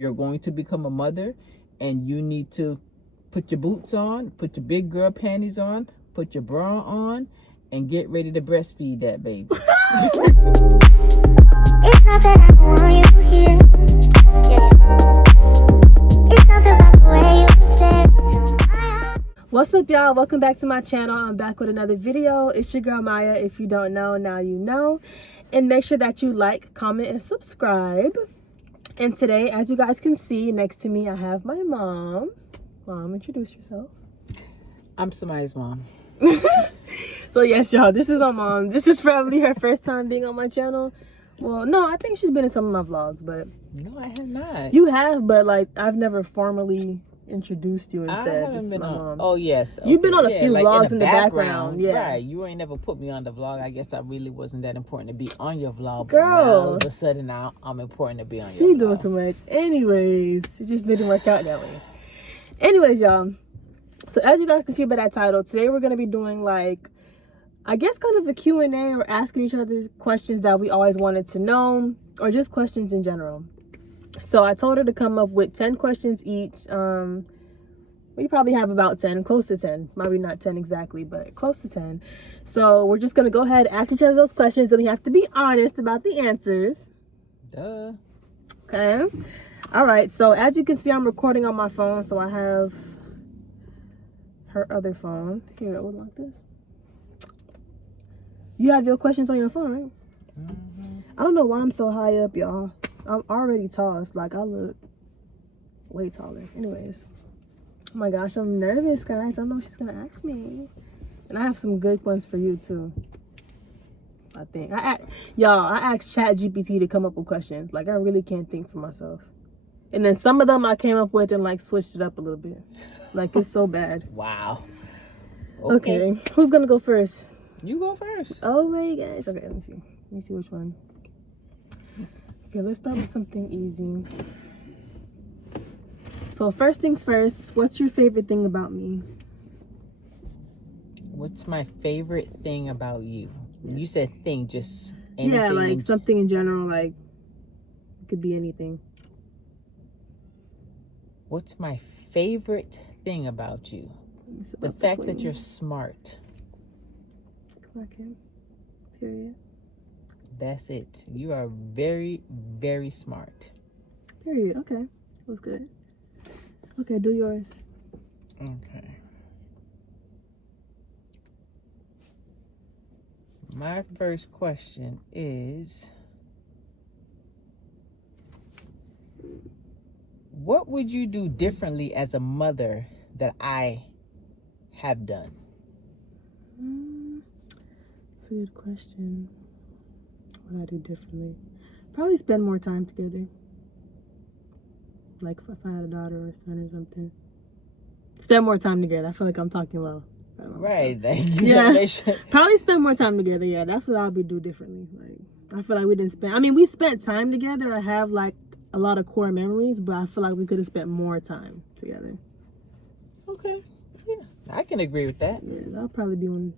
You're going to become a mother, and you need to put your boots on, put your big girl panties on, put your bra on, and get ready to breastfeed that baby. It's not that I want you here. Yeah. It's not about the way you said. What's up, y'all? Welcome back to my channel. I'm back with another video. It's your girl Maya. If you don't know, now you know. And make sure that you like, comment, and subscribe. And today, as you guys can see, next to me, I have my mom. Mom, introduce yourself. I'm somebody's mom. So yes, y'all, this is my mom. This is probably her first time being on my channel. Well, no, I think she's been in some of my vlogs, but... No, I have not. You have, but like, I've never formally introduced you and I said, haven't this is been my on. mom. Oh, yes. Okay. You've been on a few like vlogs in the background. Yeah. Right. You ain't never put me on the vlog. I guess I really wasn't that important to be on your vlog. But Girl. now, all of a sudden, now I'm important to be on your She vlog. doing too much. Anyways, it just didn't work out that way. Anyways, y'all. So as you guys can see by that title, today we're going to be doing like, I guess kind of a Q&A or asking each other questions that we always wanted to know or just questions in general. So I told her to come up with 10 questions each. We probably have about 10, close to 10. Maybe not 10 exactly, but close to 10. So we're just going to go ahead and ask each other those questions, and we have to be honest about the answers. Duh. Okay. All right. So as you can see, I'm recording on my phone. So I have her other phone. Here, it was like this. You have your questions on your phone, right? Mm-hmm. I don't know why I'm so high up, y'all. I'm already tall. It's like I look way taller. Anyways. Oh my gosh, I'm nervous, guys. I don't know what she's going to ask me. And I have some good ones for you, too. I think. I asked ChatGPT to come up with questions. Like, I really can't think for myself. And then some of them I came up with and, like, switched it up a little bit. Like, it's so bad. Wow. Okay. Who's going to go first? You go first. Oh, my gosh. Okay, let me see. Let me see which one. Okay, let's start with something easy. So first things first, what's your favorite thing about me? What's my favorite thing about you? You said thing, just anything. Yeah, like something in general, like it could be anything. What's my favorite thing about you? The fact that you're smart. Okay. Period. That's it. You are very, very smart. Period. Okay. That was good. Okay, do yours. Okay. My first question is, what would you do differently as a mother that I have done? That's a good question. What would I do differently? Probably spend more time together. Like if I had a daughter or a son or something. Spend more time together. I feel like I'm talking low. Right. Yeah. Probably spend more time together. Yeah, that's what I would do differently. Like I feel like we didn't spend. I mean, we spent time together. I have like a lot of core memories, but I feel like we could have spent more time together. Okay. Yeah, I can agree with that. Yeah, that'll probably be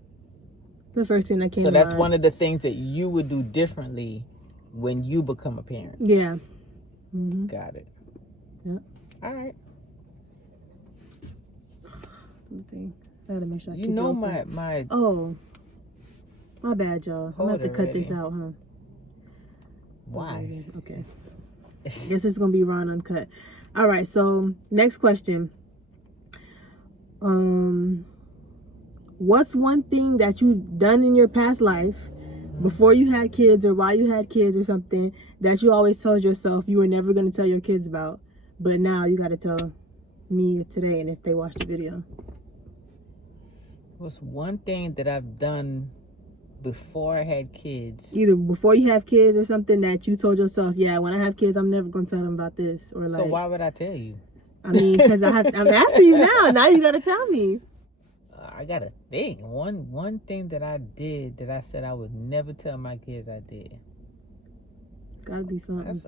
the first thing that came. So that's one of the things that you would do differently when you become a parent. Yeah. Mm-hmm. Got it. Yeah. All right. I gotta make sure I you keep know it my. Oh, my bad, y'all. I'm gonna have to cut ready. this out, huh? Why? Okay. I guess it's gonna be raw and uncut. All right. So next question. What's one thing that you've done in your past life before you had kids or while you had kids or something that you always told yourself you were never gonna tell your kids about, but now you gotta tell me today and if they watch the video? What's one thing that I've done before I had kids? Either before you have kids or something that you told yourself, yeah, when I have kids, I'm never going to tell them about this. Or like, so why would I tell you? I mean, because I'm asking you now. Now you got to tell me. I got to think. One thing that I did that I said I would never tell my kids I did. Got to be something. It's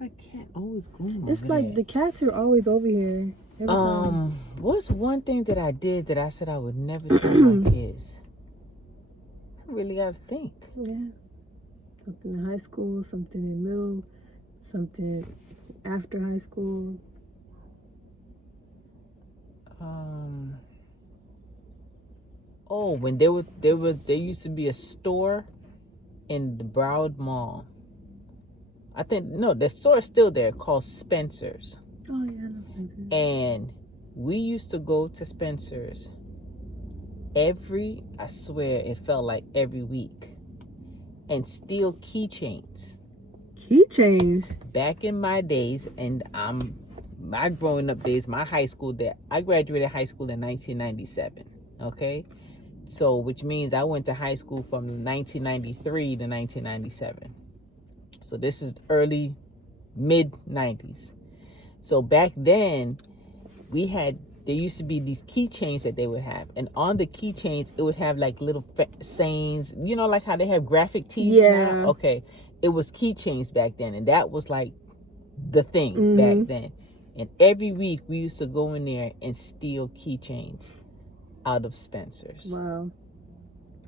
like cat always going. It's like the cats are always over here. Every time. What's one thing that I did that I said I would never tell my kids? I really got to think. Yeah. Something in high school, something in middle, something after high school. Oh, when there used to be a store in the Broward Mall. I think no, the store is still there called Spencer's. Oh yeah, I know Spencer's. And we used to go to Spencer's I swear it felt like every week, and steal keychains. Keychains? Back in my days, and my growing up days, my high school there, I graduated high school in 1997, okay? So, which means I went to high school from 1993 to 1997. So this is early, mid 90s. So back then, there used to be these keychains that they would have. And on the keychains, it would have like little sayings. You know, like how they have graphic tees Yeah. now? Okay. It was keychains back then. And that was like the thing back then. And every week, we used to go in there and steal keychains out of Spencer's. Wow.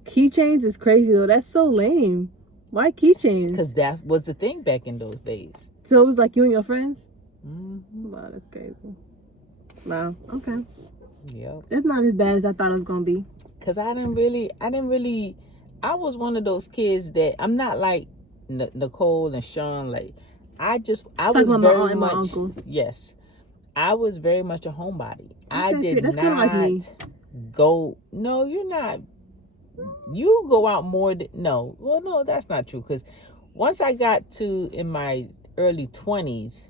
Keychains is crazy, though. That's so lame. Why keychains? Because that was the thing back in those days. So it was like you and your friends? Mm-hmm. Wow, that's crazy. Wow, okay. Yep. That's not as bad as I thought it was going to be. Because I was one of those kids that, I'm not like Nicole and Sean. Like, I was about my very aunt and my much, uncle. yes, I was very much a homebody. I Okay, did that's not kinda like me. go, no, you're not. You go out more no, that's not true. Because once I got to in my early 20s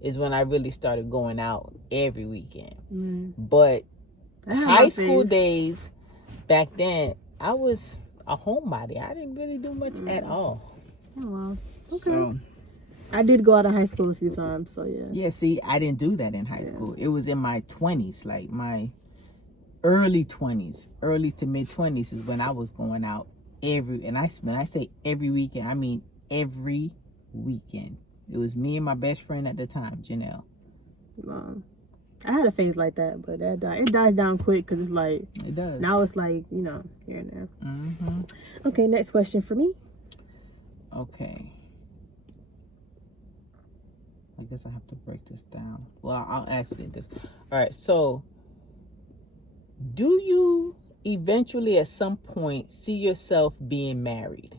is when I really started going out every weekend. But high school days, back then, I was a homebody. I didn't really do much at all. Oh, wow. Okay. So, I did go out of high school a few times, so yeah. yeah, see, I didn't do that in high school. It was in my 20s, like my early 20s, early to mid 20s is when I was going out when I say every weekend, I mean every weekend. It was me and my best friend at the time, Janelle. I had a phase like that, but it dies down quick because it's like, it does. Now it's like, you know, here and there. Mm-hmm. Okay, next question for me. Okay. I guess I have to break this down. Well, I'll ask you this. All right, so do you eventually at some point see yourself being married?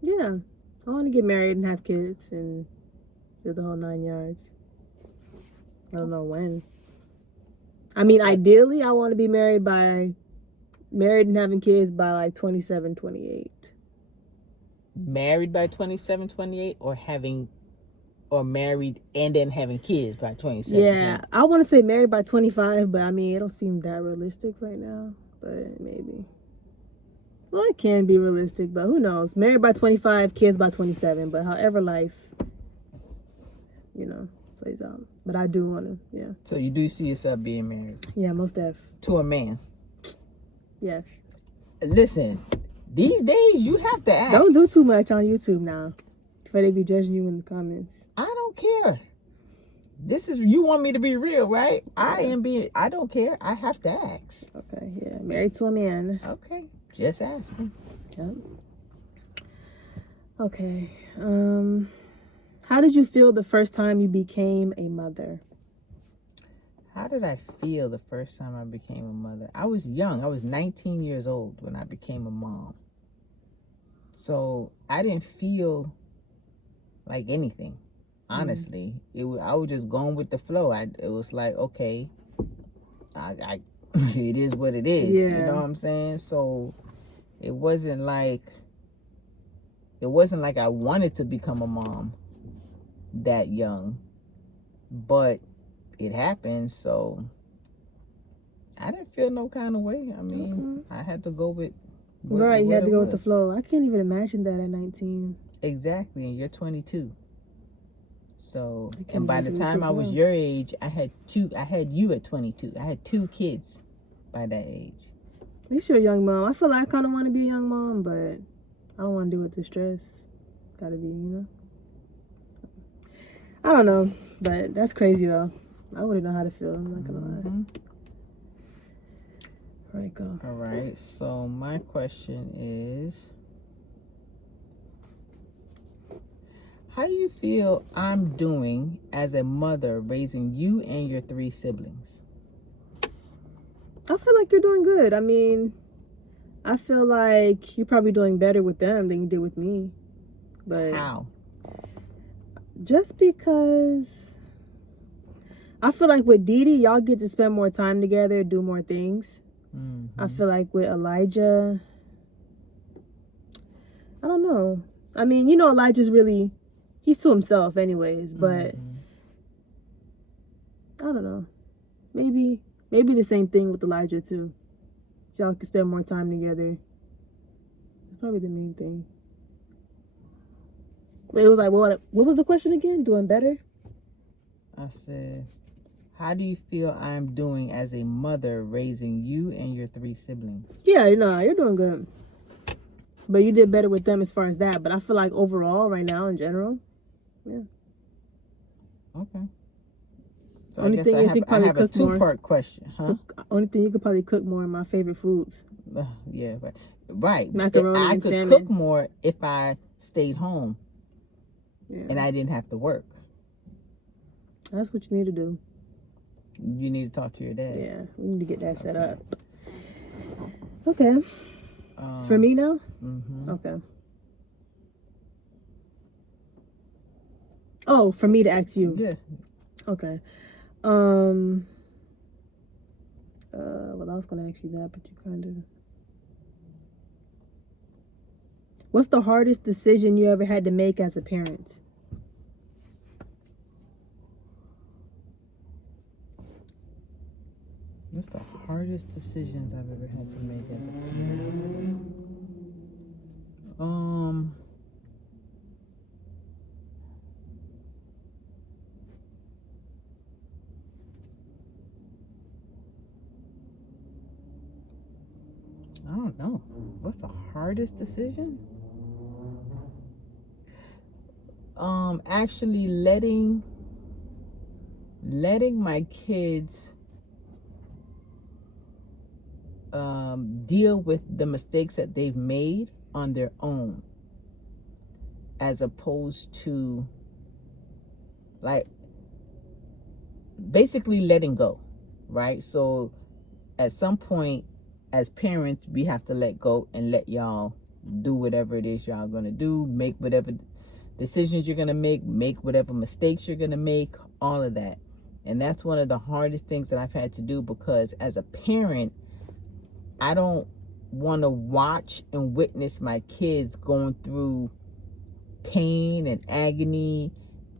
Yeah. I want to get married and have kids and do the whole 9 yards. I don't know when. I mean, ideally, I want to be married and having kids by like 27, 28. Married by 27, 28, or married and then having kids by 27? Yeah, I want to say married by 25, but I mean, it don't seem that realistic right now, but maybe. Well, it can be realistic, but who knows? Married by 25, kids by 27, but however life, you know, plays out. But I do want to, yeah. So you do see yourself being married? Yeah, most def. To a man? Yes. Listen, these days you have to ask. Don't do too much on YouTube now, before they be judging you in the comments. I don't care. You want me to be real, right? Yeah. I don't care. I have to ask. Okay, yeah. Married to a man. Okay. Just asking. Yep. Okay. How did you feel the first time you became a mother? How did I feel the first time I became a mother? I was young. I was 19 years old when I became a mom. So I didn't feel like anything. Honestly, I was just going with the flow. It was like, okay, it is what it is. Yeah. You know what I'm saying? So it wasn't like I wanted to become a mom that young, but it happened. So I didn't feel no kind of way. I mean, I had to go with right. You had to go with the flow. I can't even imagine that at 19. Exactly, and you're 22. So, and by the time I was your age, I had you at 22. I had 2 kids by that age. At least you're a young mom. I feel like I kind of want to be a young mom, but I don't want to do it with the stress. Gotta be, you know. I don't know, but that's crazy though. I wouldn't know how to feel. I'm not gonna lie. All right, go. All right. So my question is, how do you feel I'm doing as a mother raising you and your 3 siblings? I feel like you're doing good. I mean, I feel like you're probably doing better with them than you did with me. But How? just because I feel like with Dee Dee, y'all get to spend more time together, do more things. Mm-hmm. I feel like with Elijah, I don't know. I mean, you know, Elijah's really, he's to himself anyways, but I don't know. Maybe the same thing with Elijah too. Y'all can spend more time together. That's probably the main thing. But it was like, what was the question again? Doing better? I said, how do you feel I'm doing as a mother raising you and your 3 siblings? Yeah, no, you're doing good. But you did better with them as far as that. But I feel like overall, right now, in general, yeah. Okay. So Only I guess thing is you I probably have a cook more. 2-part question, huh? Only thing you could probably cook more of my favorite foods. Yeah, right. Macaroni I and could salmon. cook more if I stayed home Yeah. and I didn't have to work. That's what you need to do. You need to talk to your dad. Yeah, we need to get that set up. Okay. It's for me now? Mm-hmm. Okay. Oh, for me to ask you. Yeah. Okay. Well, I was gonna ask you that, but you kind of. What's the hardest decision you ever had to make as a parent? What's the hardest decisions I've ever had to make as a parent? I don't know. What's the hardest decision? Actually letting my kids deal with the mistakes that they've made on their own, as opposed to like basically letting go, right? So at some point as parents, we have to let go and let y'all do whatever it is y'all gonna do, make whatever decisions you're gonna make whatever mistakes you're gonna make, all of that. And that's one of the hardest things that I've had to do, because as a parent, I don't want to watch and witness my kids going through pain and agony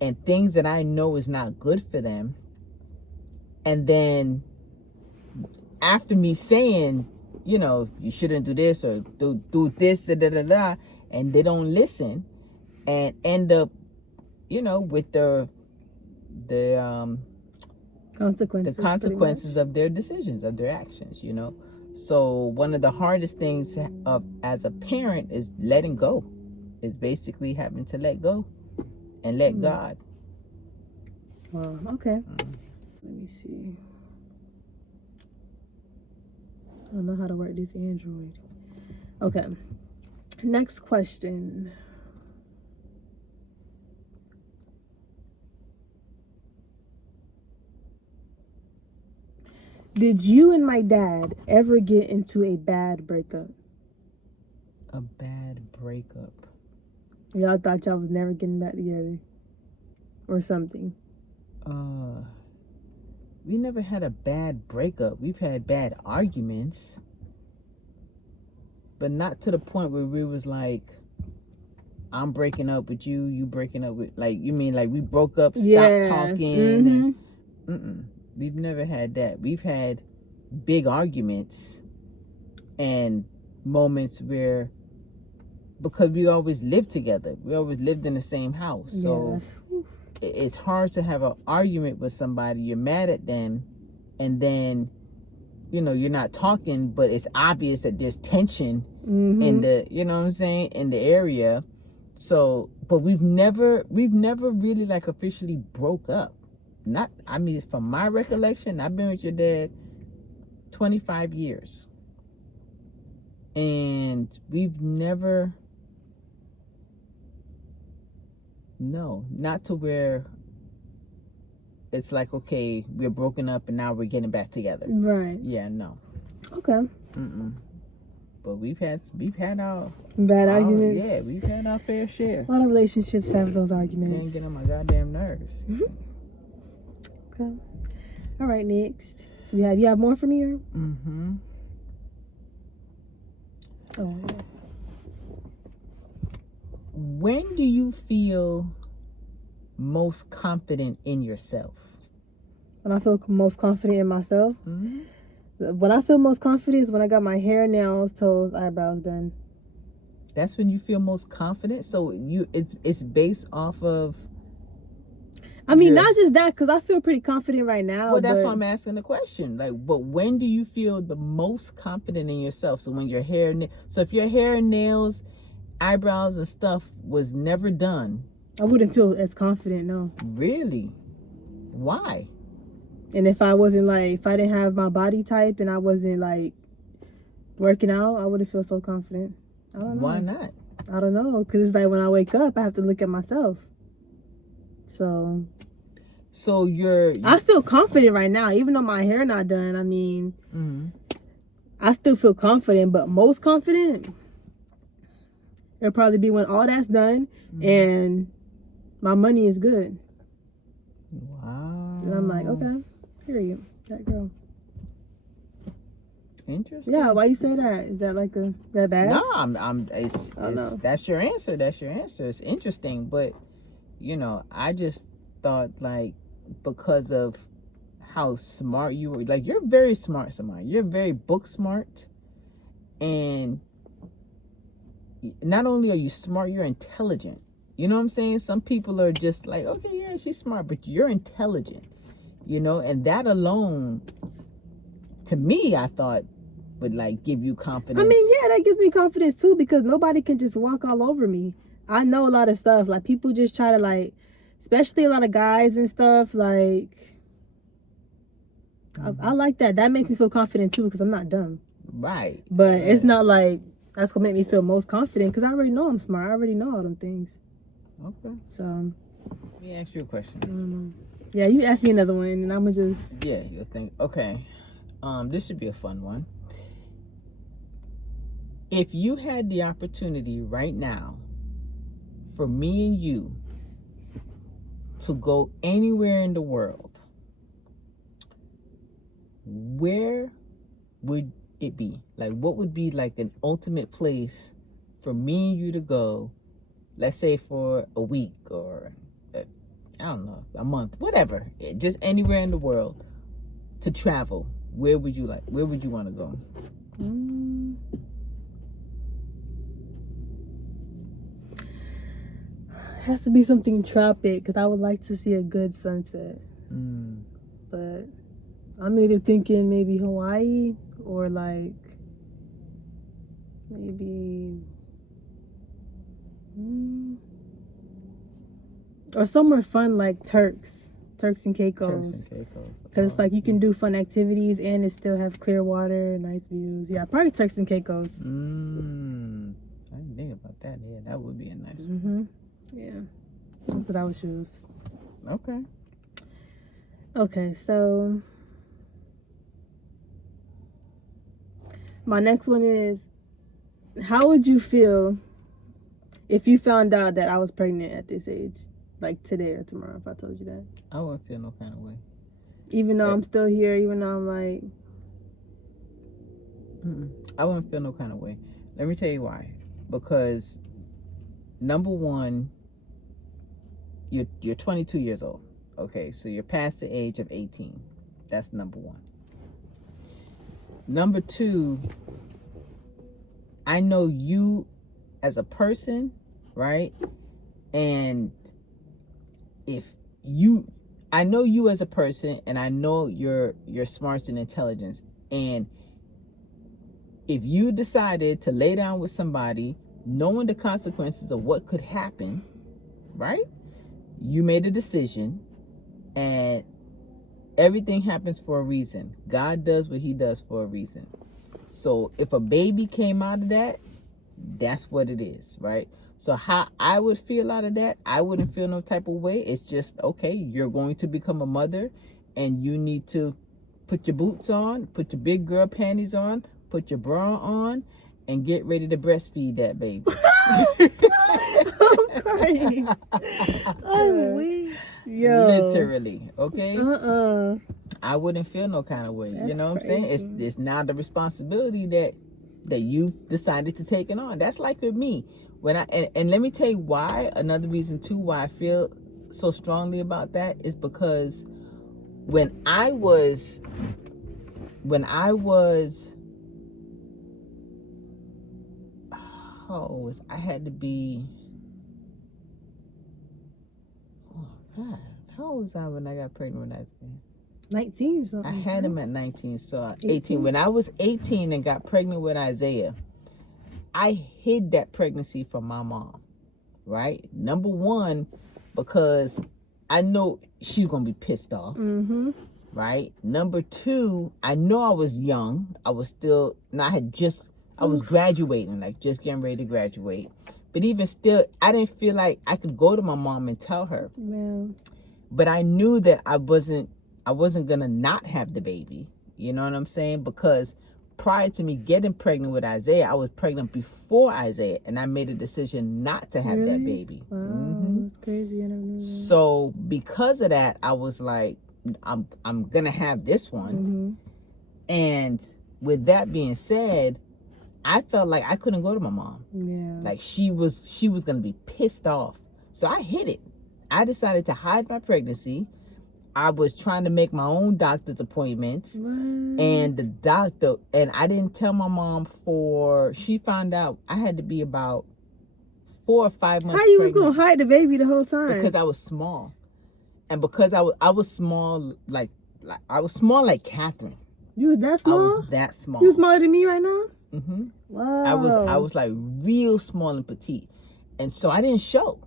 and things that I know is not good for them. And then after me saying, you know, you shouldn't do this or do this, and they don't listen and end up, you know, with the consequences of their decisions, of their actions, you know. So one of the hardest things as a parent is letting go, is basically having to let go and let God. Wow, okay. Let me see. I don't know how to work this Android. Okay. Next question. Did you and my dad ever get into a bad breakup? A bad breakup. Y'all thought y'all was never getting back together? Or something? We never had a bad breakup. We've had bad arguments, but not to the point where we was like, I'm breaking up with you, you breaking up with, like, you mean like we broke up, stopped talking. And, we've never had that. We've had big arguments and moments where, because we always lived together, we always lived in the same house, so it's hard to have an argument with somebody. You're mad at them, and then, you know, you're not talking, but it's obvious that there's tension in the, you know what I'm saying, in the area. So, but we've never really like officially broke up. Not, I mean, from my recollection, I've been with your dad 25 years. And we've never, no, not to where it's like, okay, we're broken up and now we're getting back together. Right. Yeah, no. Okay. But we've had our Bad arguments. Yeah, we've had our fair share. A lot of relationships have those They ain't arguments. get on my goddamn nerves. Okay. All right, next. You have more for me? Or? Oh, yeah. When do you feel most confident in yourself? When I feel most confident in myself? When I feel most confident is when I got my hair, nails, toes, eyebrows done. That's when you feel most confident. So it's based off of. I mean, not just that, because I feel pretty confident right now. Well, that's why I'm asking the question. Like, but when do you feel the most confident in yourself? So when your hair, so if your hair, nails, eyebrows, and stuff was never done, I wouldn't feel as confident. No. Really? Why? And if I wasn't like, if I didn't have my body type and I wasn't like working out, I wouldn't feel so confident. I don't know. Why not? I don't know, because it's like when I wake up, I have to look at myself. So I feel confident right now, even though my hair not done. I mean, I still feel confident, but most confident, it'll probably be when all that's done and my money is good. Wow. And I'm like, okay, period. That girl. Interesting. Yeah, why you say that? Is that like that bad? No, that's your answer. That's your answer. It's interesting, but I just thought like because of how smart you were, like you're very smart, Samar. You're very book smart, and not only are you smart, you're intelligent. You know what I'm saying? Some people are just like, okay, yeah, she's smart, but you're intelligent. And that alone, to me, I thought would like give you confidence. I mean, yeah, that gives me confidence too, because nobody can just walk all over me. I know a lot of stuff. Like people just try to like, especially a lot of guys and stuff. Like, I like that. That makes me feel confident too, because I'm not dumb. Right. But it's not like that's gonna make me feel most confident, because I already know I'm smart. I already know all them things. Okay. So. Let me ask you a question. Yeah, you ask me another one, and I'ma just. Yeah, you'll think. Okay. This should be a fun one. If you had the opportunity right now for me and you to go anywhere in the world, where would it be? Like, what would be like an ultimate place for me and you to go, let's say for a week or I don't know, a month, whatever, just anywhere in the world to travel? Where would you want to go? Has to be something tropic, because I would like to see a good sunset. But I'm either thinking maybe Hawaii or like maybe or somewhere fun like Turks and Caicos. Because it's like you can do fun activities and it still have clear water, nice views. Yeah, probably Turks and Caicos. I didn't think about that. Yeah, that would be a nice one. Yeah, that's what I would choose. Okay, so my next one is, how would you feel if you found out that I was pregnant at this age? Like today or tomorrow, if I told you that. I wouldn't feel no kind of way. Even though I'm still here, even though I'm like... I wouldn't feel no kind of way. Let me tell you why. Because, number one, you're 22 years old. Okay, so you're past the age of 18. That's number one. Number two, I know you as a person, right? And I know you as a person, and I know your smarts and intelligence. And if you decided to lay down with somebody, knowing the consequences of what could happen, right? You made a decision, and everything happens for a reason. God does what he does for a reason. So if a baby came out of that, that's what it is, right? So how I would feel out of that, I wouldn't feel no type of way. It's just, okay, you're going to become a mother, and you need to put your boots on, put your big girl panties on, put your bra on, and get ready to breastfeed that baby. I'm crying. I'm weak. Yo. Literally, okay? I wouldn't feel no kind of way. That's You know what I'm saying? It's now the responsibility that you decided to take it on. That's like with me. When and let me tell you why. Another reason too why I feel so strongly about that is because when I was how old was I? Had to be, oh God, how old was I when I got pregnant with Isaiah? 19 or something. I had him at 19, so 18. When I was 18 and got pregnant with Isaiah, I hid that pregnancy from my mom, right? Number one, because I know she's gonna be pissed off, right? Number two, I know I was young. I was still, and I was graduating, like just getting ready to graduate. But even still, I didn't feel like I could go to my mom and tell her. Yeah. But I knew that I wasn't gonna not have the baby. You know what I'm saying? Because prior to me getting pregnant with Isaiah, I was pregnant before Isaiah, and I made a decision not to have that baby. Wow, that's crazy. I never knew that. So because of that, I was like, I'm gonna have this one. And with that being said, I felt like I couldn't go to my mom. Yeah. Like she was gonna be pissed off. So I hid it. I decided to hide my pregnancy. I was trying to make my own doctor's appointments. And the doctor, and I didn't tell my mom she found out I had to be about 4 or 5 months How you pregnant. was gonna hide the baby the whole time? Because I was small. And because I was small, like I was small like Catherine. You was that small? I was that small. You smaller than me right now? Wow. I was like real small and petite. And so I didn't show.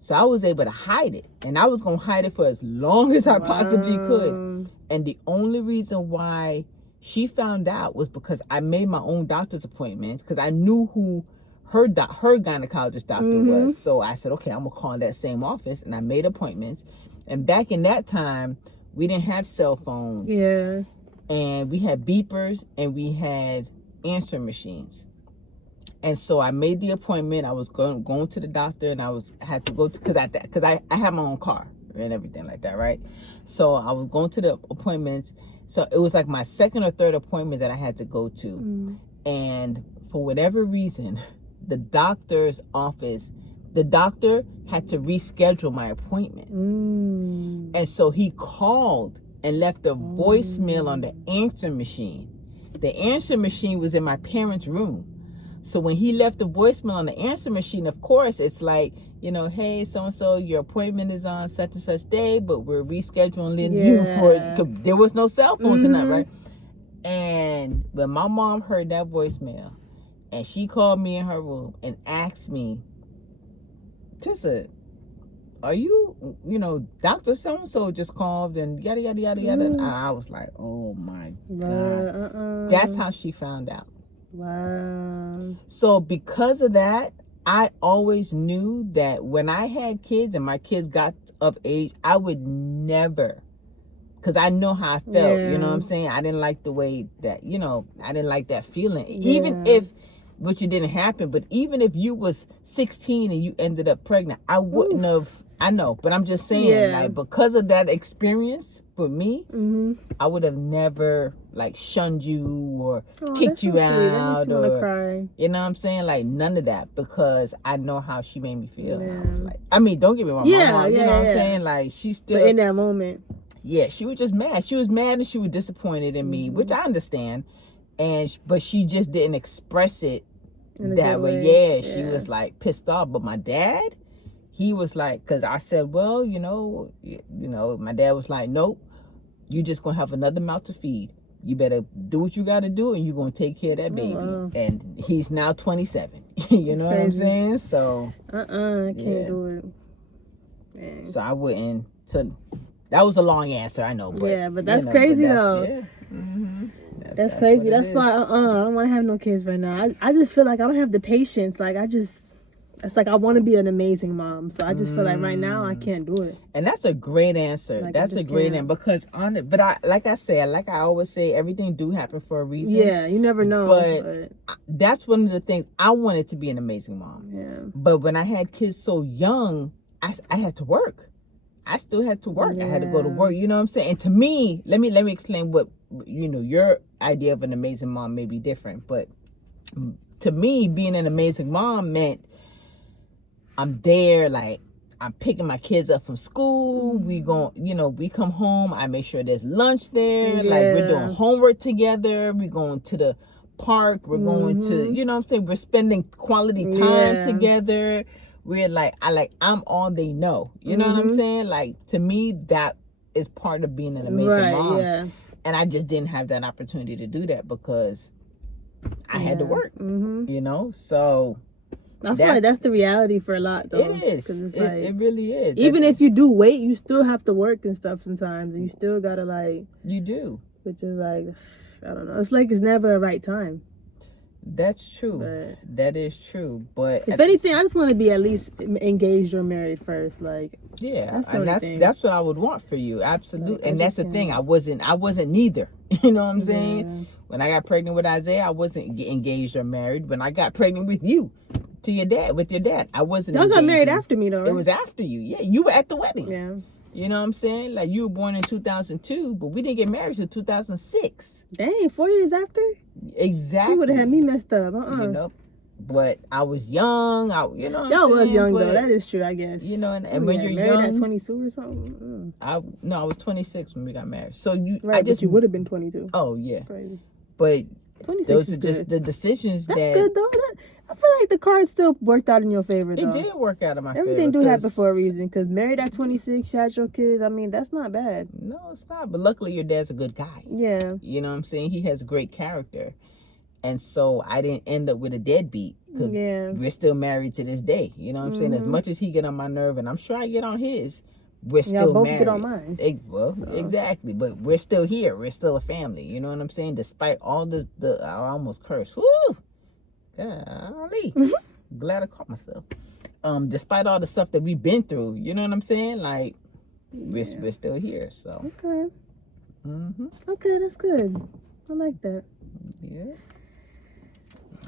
So I was able to hide it. And I was going to hide it for as long as I possibly could. And the only reason why she found out was because I made my own doctor's appointments, because I knew who her gynecologist doctor was. So I said, okay, I'm going to call that same office. And I made appointments. And back in that time, we didn't have cell phones. Yeah. And we had beepers and we had answering machines. And so I made the appointment. I was going to the doctor, and had to go to, because I had my own car and everything like that, right? So I was going to the appointments. So it was like my second or third appointment that I had to go to. And for whatever reason, the doctor had to reschedule my appointment. And so he called and left a voicemail on the answering machine. The answering machine was in my parents' room. So when he left the voicemail on the answer machine, of course, it's like, hey, so-and-so, your appointment is on such and such day, but we're rescheduling you cause there was no cell phones and that, right? And when my mom heard that voicemail, and she called me in her room and asked me, Tissa, are you, Dr. So-and-so just called and yada, yada, yada, yada. And I was like, oh my God. That's how she found out. Wow. So because of that, I always knew that when I had kids and my kids got of age, I would never, because I know how I felt, you know what I'm saying? I didn't like the way that, I didn't like that feeling. Even if, which it didn't happen, but even if you was 16 and you ended up pregnant, I wouldn't have, I know, but I'm just saying, like, because of that experience for me, I would have never, like, shunned you or kicked you out or, cry. you know what I'm saying? Like, none of that, because I know how she made me feel. And I was like, I mean, don't get me wrong, my mom, you know what I'm saying? Like, she still. But in that moment. Yeah, she was just mad. She was mad and she was disappointed in me, which I understand. But she just didn't express it that way. She was like pissed off. But my dad, he was like, because I said, well, my dad was like, nope, you just gonna have another mouth to feed. You better do what you got to do, and you're gonna take care of that baby. And he's now 27. You know what I'm saying? So I can't do it. Dang. So I wouldn't. So that was a long answer, I know. But but that's crazy though. That's crazy. what it That's is. why I don't want to have no kids right now. I just feel like I don't have the patience. Like it's like I want to be an amazing mom. So I just feel like right now I can't do it. And that's a great answer. Like, I That's a just great can't. answer because on it. But like I always say, everything do happen for a reason. Yeah, you never know. But that's one of the things I wanted to be an amazing mom. Yeah. But when I had kids so young, I had to work. I still had to work. I had to go to work. You know what I'm saying? And to me, let me explain what your idea of an amazing mom may be different. But to me, being an amazing mom meant I'm there, like I'm picking my kids up from school. We we come home. I make sure there's lunch there. Yeah. Like we're doing homework together. We're going to the park. We're going to, you know what I'm saying? We're spending quality time together. We're I'm all they know. You know what I'm saying? Like, to me, that is part of being an amazing mom. Yeah. And I just didn't have that opportunity to do that because I had to work, so. I feel like that's the reality for a lot, though. It is. 'Cause it's It really is. Even if you do wait, you still have to work and stuff sometimes, and you still gotta You do. which is I don't know. It's like it's never a right time. That's true. But that is true. But if anything, I just want to be at least engaged or married first. Like, yeah, that's that's what I would want for you. Absolutely. Like, and that's the thing. I wasn't neither. You know what I'm saying? Yeah. When I got pregnant with Isaiah, I wasn't engaged or married. When I got pregnant with you, with your dad, I wasn't. Y'all got married engaged. after me, though, right? It was after you. Yeah, you were at the wedding. Yeah. You know what I'm saying? Like, you were born in 2002, but we didn't get married till 2006. Dang, 4 years after? Exactly. You would have had me messed up. You know, but I was young. You know what Y'all I'm saying? was young, But, though. That is true, I guess. You know, and when you're married young, at 22 or something. I was 26 when we got married. So Right, but you would have been 22. Oh yeah. Crazy. But 26 those is are just good. the decisions That's that good, though. I feel like the cards still worked out in your favor, though. it did work out in my Everything favor. do happen for a reason. Because married at 26, you had your kids. I mean, that's not bad. No, it's not. But luckily, your dad's a good guy. Yeah. You know what I'm saying? He has great character. And so I didn't end up with a deadbeat. Because we're still married to this day. You know what I'm saying? As much as he get on my nerve, and I'm sure I get on his, we're still both married. get on mine. Exactly. But we're still here. We're still a family. You know what I'm saying? Despite all the I almost cursed. Woo! Golly. Glad I caught myself. Despite all the stuff that we've been through, you know what I'm saying? Like, we're still here. So. Okay. Okay, that's good. I like that. Yeah.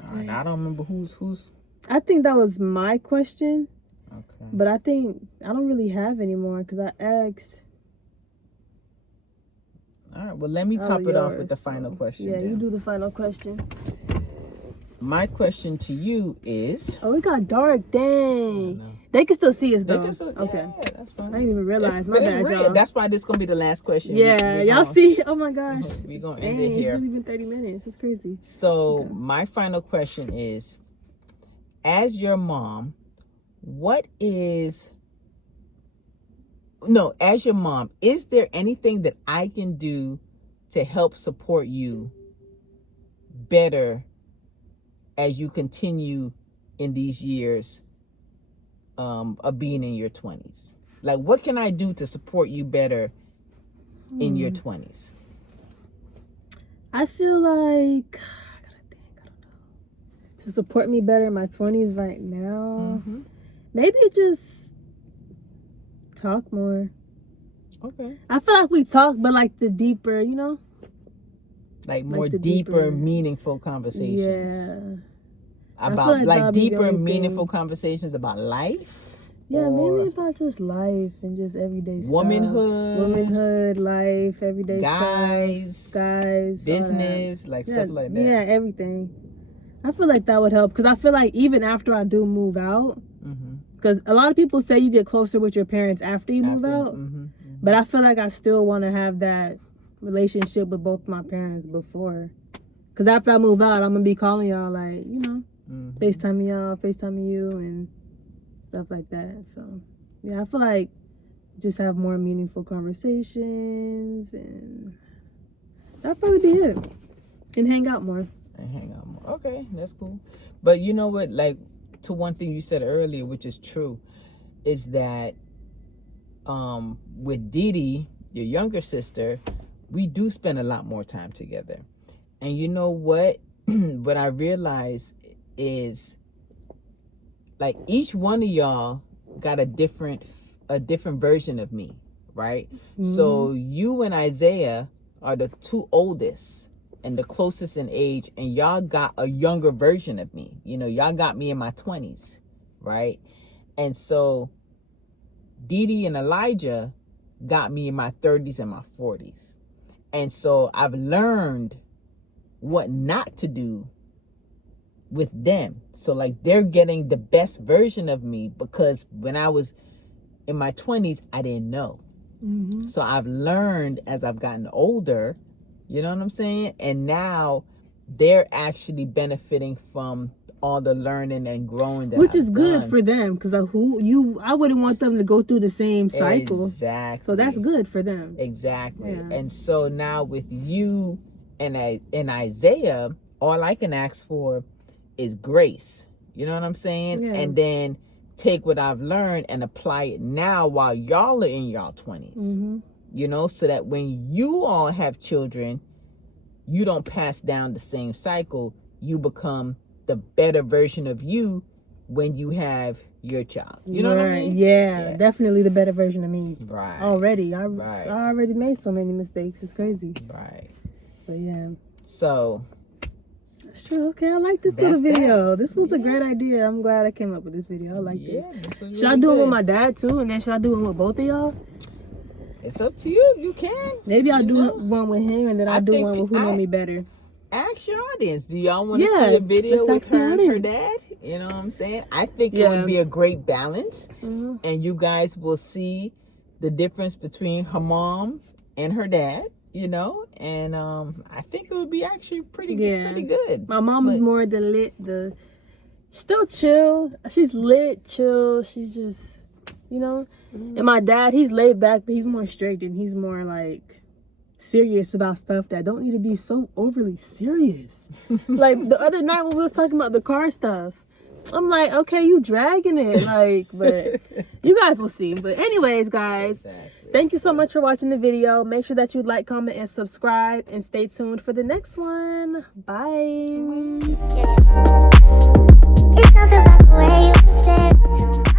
All right, I don't remember who's. I think that was my question. Okay. But I think I don't really have any more because I asked. All right. Well, let me top it off with the final question. Yeah, then. you do the final question. My question to you is. Oh, it got dark. Dang. They can still see us though. Okay. Yeah, that's fine. I didn't even realize. My But bad, it's red. y'all. That's why this gonna be the last question. Yeah, y'all see? Oh my gosh. We're gonna Dang, end it here. it's really been 30 minutes. It's crazy. So my final question is, as your mom, as your mom, is there anything that I can do to help support you better as you continue in these years of being in your 20s? Like, what can I do to support you better in your 20s? I feel like I gotta think. I don't know. To support me better in my 20s right now, maybe just talk more. Okay. I feel like we talk, but like the deeper, Like more the deeper, meaningful conversations. Yeah. About that'd be the deeper, only meaningful thing. conversations about life. Yeah, or mainly about just life and just everyday stuff. Womanhood, life, everyday guys, stuff. Guys, business, like stuff like that. Yeah, everything. I feel like that would help because I feel like even after I do move out, because a lot of people say you get closer with your parents after you move out, but I feel like I still want to have that relationship with both my parents before. Because after I move out, I'm going to be calling y'all like, FaceTime y'all, FaceTime you, and stuff like that. So, yeah, I feel like just have more meaningful conversations, and that'll probably be it. And hang out more. Okay, that's cool. But you know what? Like, to one thing you said earlier, which is true, is that with Dee Dee, your younger sister, we do spend a lot more time together. And you know what? What I realized is, like, each one of y'all got a different version of me, right? So you and Isaiah are the two oldest and the closest in age, and y'all got a younger version of me. You know, y'all got me in my 20s, right? And so Dee Dee and Elijah got me in my 30s and my 40s. And so I've learned what not to do with them. So like, they're getting the best version of me, because when I was in my 20s, I didn't know. So I've learned as I've gotten older, you know what I'm saying? And now they're actually benefiting from all the learning and growing that Which I've is good done. for them, because I wouldn't want them to go through the same cycle. Exactly. So that's good for them. Exactly. Yeah. And so now with you and Isaiah, all I can ask for is grace. You know what I'm saying? Yeah. And then take what I've learned and apply it now while y'all are in y'all 20s. You know, so that when you all have children, you don't pass down the same cycle. You become the better version of you when you have your child. You know what I mean? Yeah, definitely the better version of me. Right. Already. I already made so many mistakes. It's crazy. Right. But yeah. So That's true. Okay, I like this little video. This was a great idea. I'm glad I came up with this video. I like this. Should I do it with my dad too? And then should I do it with both of y'all? It's up to you. You can. Maybe I'll do one with him, and then I'll do one with who know me better. Ask your audience. Do y'all want to see a video with her and her dad? You know what I'm saying? I think it would be a great balance. And you guys will see the difference between her mom and her dad, you know? And I think it would be actually pretty good. My mom is more still chill. She's lit, chill. She's just, you know? And my dad, he's laid back, but he's more strict, and he's more like serious about stuff that don't need to be so overly serious. Like the other night when we was talking about the car stuff, I'm like, okay, you dragging it, like, but you guys will see. But anyways, guys, thank you so much for watching the video. Make sure that you like, comment, and subscribe, and stay tuned for the next one. Bye. It's not about the way you said it to me.